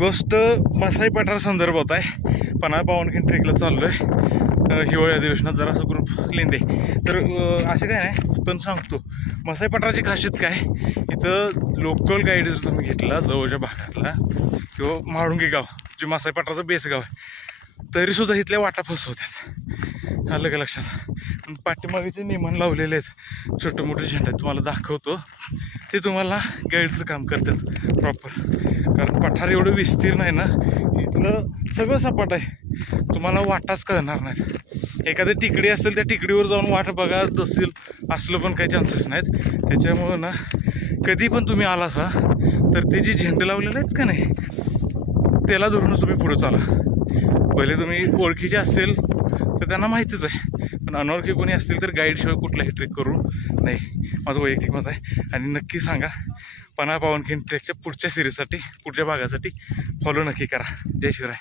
गोष्ट मसाई पठार संदर्भात आहे. पन्हाळ पावनखिंड ट्रेकला चाललो आहे हिवाळी अधिवेशनात. जरासा ग्रुप लेंदे तर असं काय नाही, पण सांगतो मसाई पठाराची खासियत काय. इथं लोकल गाईड जर तुम्ही घेतला जवळच्या भागातला किंवा म्हाळुंगी गाव जे मसाई पठाराचं बेस गाव आहे, तरीसुद्धा इथल्या वाटा फसवतात. आलं का लक्षात. पाठीमागेचे नियमन लावलेले आहेत, छोटे मोठे झेंडे तुम्हाला दाखवतो. ते तुम्हाला गाईडचं काम करतात प्रॉपर. कारण पठार एवढं विस्तीर्ण आहे ना, इथलं सगळं सपाट आहे, तुम्हाला वाटाच कळणार नाहीत. एखादी टिकडी असेल त्या टिकडीवर जाऊन वाट बघा असेल असलं पण काही चान्सेस नाहीत. त्याच्यामुळं ना कधी पण तुम्ही आला असा तर ते जे झेंडे लावलेले आहेत का नाही, त्याला धरूनच तुम्ही पुढे चाला. पहिले तुम्ही ओळखीचे असतील तर त्यांना माहितीच आहे, पण अनोळखी कोणी असतील तर गाईडशिवाय कुठलाही ट्रेक करू नाही, माझं वैयक्तिक मत आहे. आणि नक्की सांगा पन्हाळ पावनखिंड ट्रेकच्या पुढच्या सिरीजसाठी, पुढच्या भागासाठी फॉलो नक्की करा. जय शिवराय.